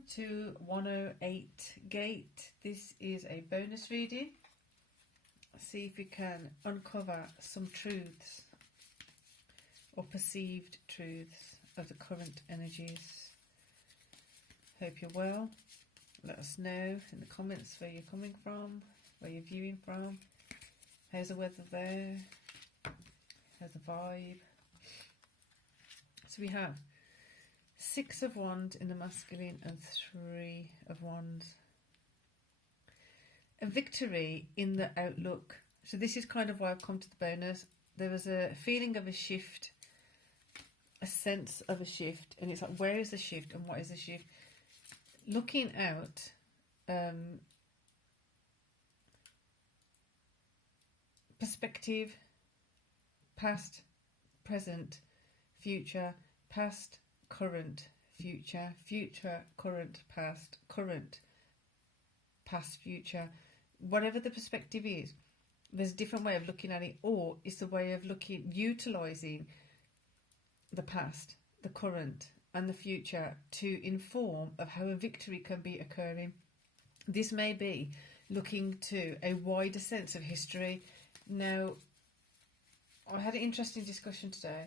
Welcome to 108 Gate. This is a bonus reading. See if you can uncover some truths or perceived truths of the current energies. Hope you're well. Let us know in the comments where you're coming from, where you're viewing from. How's the weather there? How's the vibe? So we have 6 of Wands in the masculine and 3 of Wands. A victory in the outlook. So this is kind of why I've come to the bonus. There was a feeling of a shift, a sense of a shift, and it's like, where is the shift and what is the shift? Looking out, perspective, past, present, future, past, current, future, future, current, past, future. Whatever the perspective is, there's a different way of looking at it, or it's the way of looking, utilising the past, the current and the future to inform of how a victory can be occurring. This may be looking to a wider sense of history. Now, I had an interesting discussion today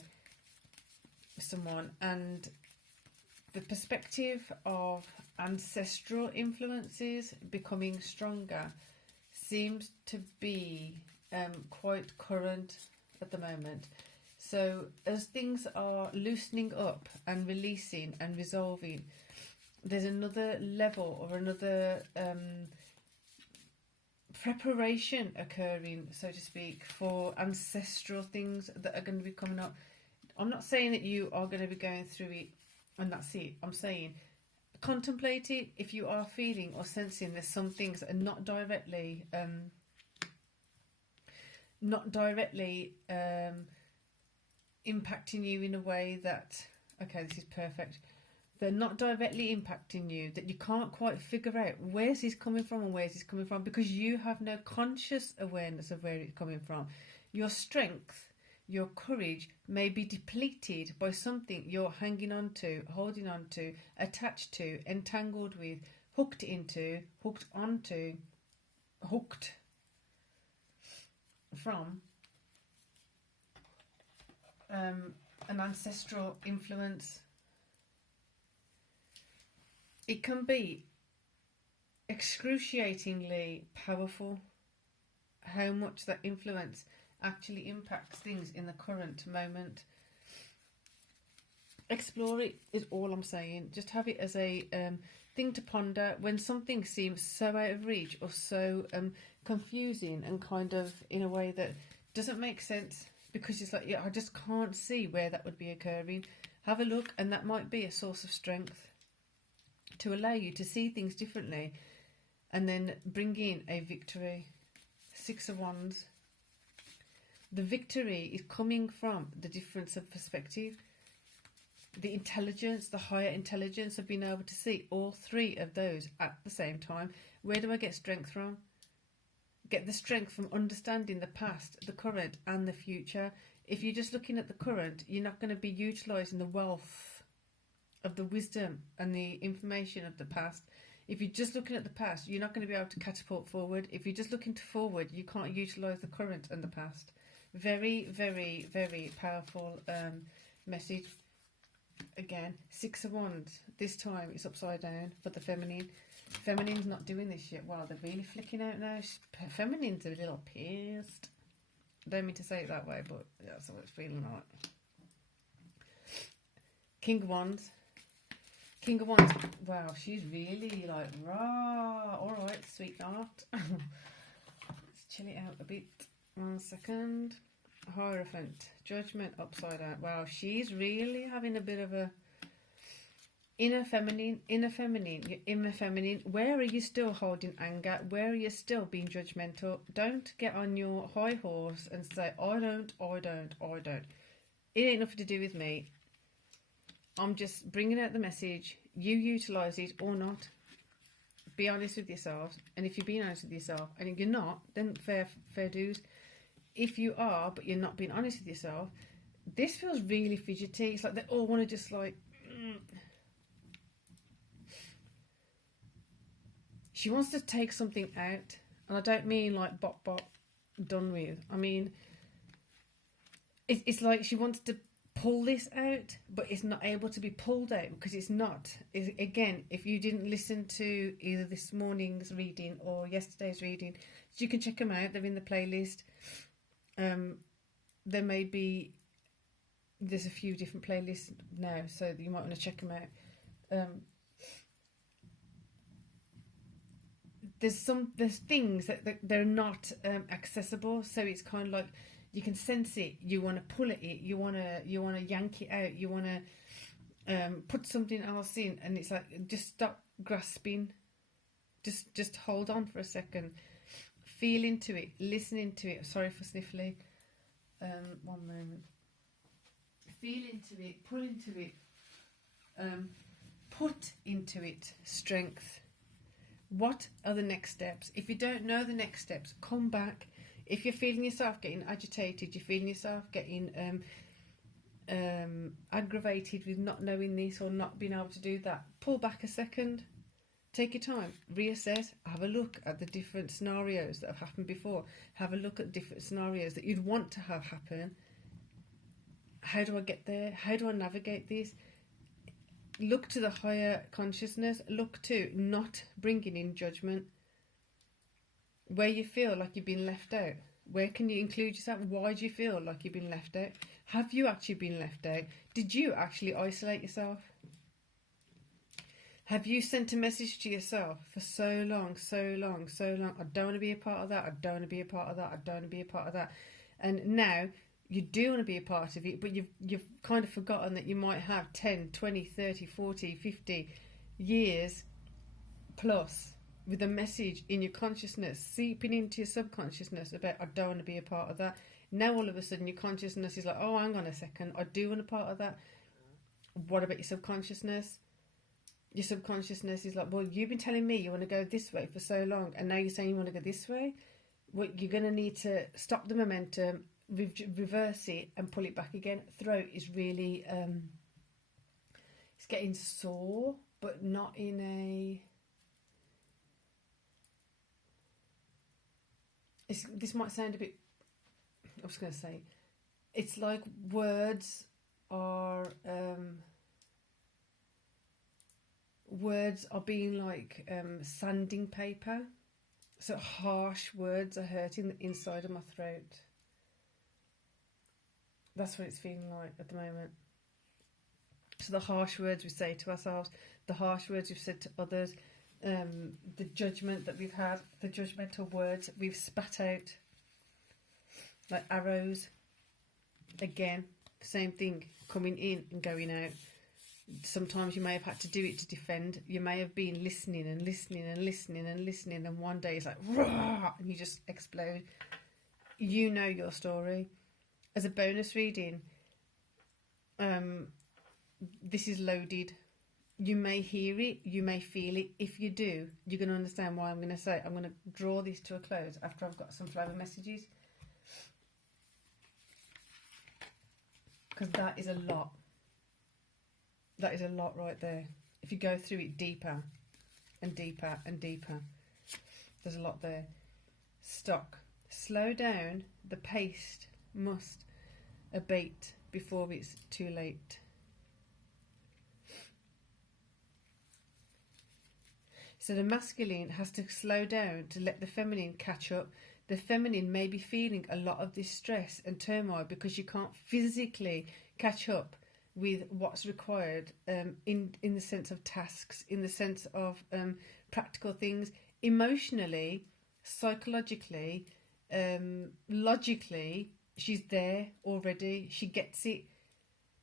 with someone, and the perspective of ancestral influences becoming stronger seems to be quite current at the moment. So as things are loosening up and releasing and resolving, there's another level or another preparation occurring, so to speak, for ancestral things that are going to be coming up. I'm not saying that you are going to be going through it and that's it. I'm saying contemplate it if you are feeling or sensing there's some things that are not directly impacting you in a way that, okay, this is perfect. They're not directly impacting you, that you can't quite figure out where's this coming from and where's this coming from, because you have no conscious awareness of where it's coming from. Your strength, your courage may be depleted by something you're hanging on to, holding on to, attached to, entangled with, hooked into, hooked onto, hooked from an ancestral influence. It can be excruciatingly powerful how much that influence actually impacts things in the current moment. Explore it is all I'm saying. Just have it as a thing to ponder when something seems so out of reach or so confusing and kind of in a way that doesn't make sense, because it's like, yeah, I just can't see where that would be occurring. Have a look, and that might be a source of strength to allow you to see things differently and then bring in a victory. 6 of Wands. The victory is coming from the difference of perspective, the intelligence, the higher intelligence of being able to see all 3 of those at the same time. Where do I get strength from? Get the strength from understanding the past, the current and the future. If you're just looking at the current, you're not going to be utilising the wealth of the wisdom and the information of the past. If you're just looking at the past, you're not going to be able to catapult forward. If you're just looking to forward, you can't utilise the current and the past. Very, very, very powerful message. Again, 6 of Wands. This time it's upside down for the feminine. Feminine's not doing this yet. Wow, they're really flicking out now. Feminine's a little pissed. Don't mean to say it that way, but that's what it's feeling like. King of Wands. King of Wands. Wow, she's really like, rah. Alright, sweetheart. Let's chill it out a bit. 1 second. Hierophant. Judgment upside down. Wow, she's really having a bit of a inner feminine. Where are you still holding anger? Where are you still being judgmental? Don't get on your high horse and say, I don't. It ain't nothing to do with me. I'm just bringing out the message. You utilise it or not. Be honest with yourself. And if you're being honest with yourself, and if you're not, then fair dues. If you are, but you're not being honest with yourself, this feels really fidgety. It's like they all want to just like she wants to take something out, and I don't mean like bop bop, done with. I mean, it's like she wants to pull this out, but it's not able to be pulled out because it's not. Again, if you didn't listen to either this morning's reading or yesterday's reading, you can check them out. They're in the playlist. There may be, there's a few different playlists now, so you might want to check them out. There's things that they're not accessible, so it's kind of like you can sense it. You want to pull at it. You want to yank it out. You want to put something else in, and it's like just stop grasping. Just hold on for a second. Feel into it. Listen into it. Sorry for sniffling. One moment. Feel into it. Pull into it. Put into it strength. What are the next steps? If you don't know the next steps, come back. If you're feeling yourself getting agitated, you're feeling yourself getting aggravated with not knowing this or not being able to do that, pull back a second. Take your time, reassess, have a look at the different scenarios that have happened before. Have a look at different scenarios that you'd want to have happen. How do I get there? How do I navigate this? Look to the higher consciousness. Look to not bringing in judgment. Where you feel like you've been left out, where can you include yourself? Why do you feel like you've been left out? Have you actually been left out? Did you actually isolate yourself? Have you sent a message to yourself for so long? I don't want to be a part of that. I don't want to be a part of that. I don't want to be a part of that. And now you do want to be a part of it, but you've kind of forgotten that you might have 10, 20, 30, 40, 50 years plus with a message in your consciousness seeping into your subconsciousness about, I don't want to be a part of that. Now all of a sudden your consciousness is like, oh, hang on a second, I do want a part of that. What about your subconsciousness? Your subconsciousness is like, well, you've been telling me you want to go this way for so long, and now you're saying you want to go this way. Well, you're going to need to stop the momentum, reverse it, and pull it back again. Throat is really, it's getting sore, but not in a... This might sound a bit... I was going to say, it's like words are... words are being like sanding paper. So harsh words are hurting the inside of my throat. That's what it's feeling like at the moment. So the harsh words we say to ourselves, the harsh words we've said to others, the judgment that we've had, the judgmental words we've spat out like arrows. Again, same thing, coming in and going out. Sometimes you may have had to do it to defend. You may have been listening and listening and listening and listening, and one day it's like, rah, and you just explode. You know your story. As a bonus reading, this is loaded. You may hear it, you may feel it. If you do, you're going to understand why I'm going to say it. I'm going to draw this to a close after I've got some flower messages. Because that is a lot. That is a lot right there. If you go through it deeper and deeper and deeper, there's a lot there. Stop. Slow down. The pace must abate before it's too late. So the masculine has to slow down to let the feminine catch up. The feminine may be feeling a lot of this stress and turmoil because you can't physically catch up with what's required in the sense of tasks, in the sense of practical things, emotionally, psychologically, logically. She's there already. She gets it.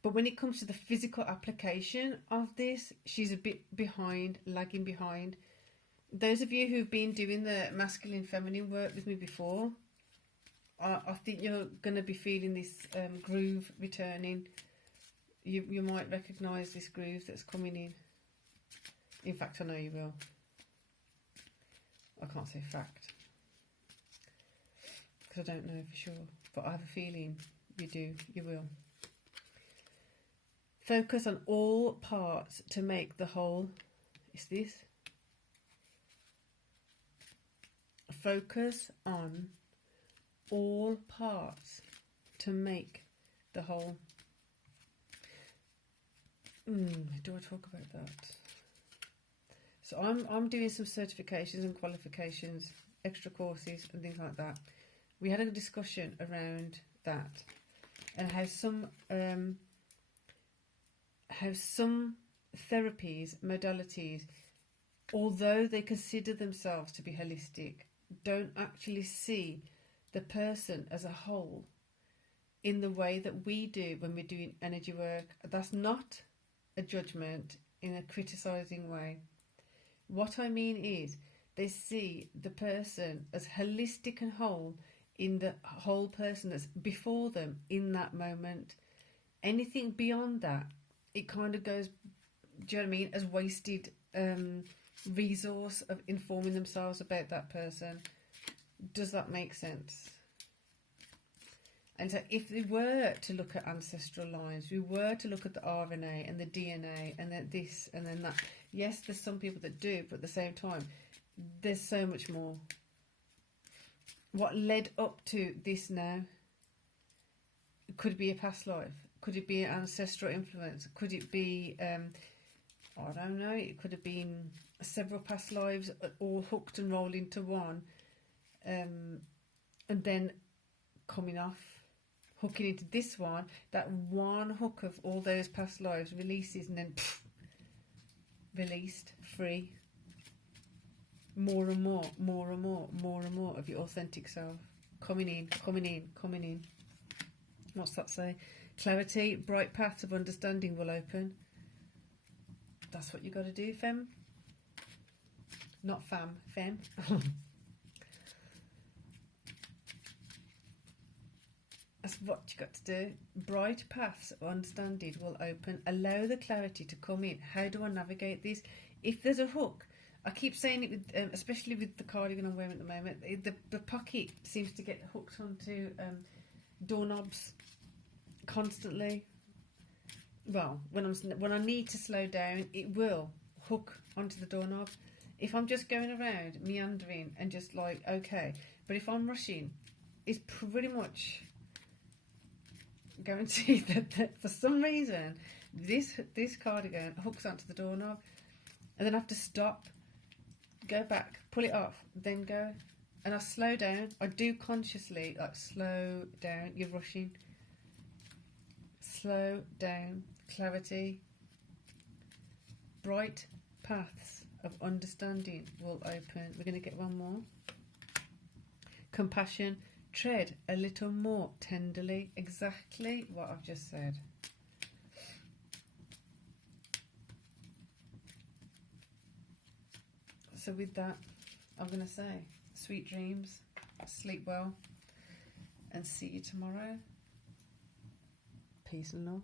But when it comes to the physical application of this, she's a bit behind, lagging behind. Those of you who've been doing the masculine feminine work with me before, I think you're going to be feeling this groove returning. You might recognise this groove that's coming in. In fact, I know you will. I can't say fact, because I don't know for sure. But I have a feeling you do, you will. Focus on all parts to make the whole. Is this? focus on all parts to make the whole. Do I talk about that? So I'm doing some certifications and qualifications, extra courses and things like that. We had a discussion around that and how some therapies, modalities, although they consider themselves to be holistic, don't actually see the person as a whole in the way that we do when we're doing energy work. That's not a judgment in a criticizing way. What I mean is they see the person as holistic and whole in the whole person that's before them in that moment. Anything beyond that, it kind of goes, do you know what I mean, as wasted resource of informing themselves about that person. Does that make sense? And so if we were to look at ancestral lines, we were to look at the RNA and the DNA and then this and then that. Yes, there's some people that do, but at the same time, there's so much more. What led up to this now? Could it be a past life? Could it be an ancestral influence? Could it be, I don't know, it could have been several past lives all hooked and rolled into one, and then coming off, hooking into this one, that one hook of all those past lives releases and then released, free, more and more, more and more, more and more of your authentic self coming in, coming in, coming in. What's that say? Clarity, bright paths of understanding will open. That's what you got to do, femme. Not fam, femme. That's what you got to do. Bright paths of understanding will open. Allow the clarity to come in. How do I navigate this? If there's a hook, I keep saying it, with, especially with the cardigan I'm wearing at the moment, the pocket seems to get hooked onto doorknobs constantly. Well, when I need to slow down, it will hook onto the doorknob. If I'm just going around meandering and just like, okay, but if I'm rushing, it's pretty much guaranteed that for some reason this cardigan hooks onto the doorknob, and then I have to stop, go back, pull it off, then go, and I slow down. I do consciously like slow down. You're rushing. Slow down. Clarity. Bright paths of understanding will open. We're going to get one more. Compassion. Tread a little more tenderly. Exactly what I've just said. So with that, I'm going to say sweet dreams, sleep well, and see you tomorrow. Peace and love.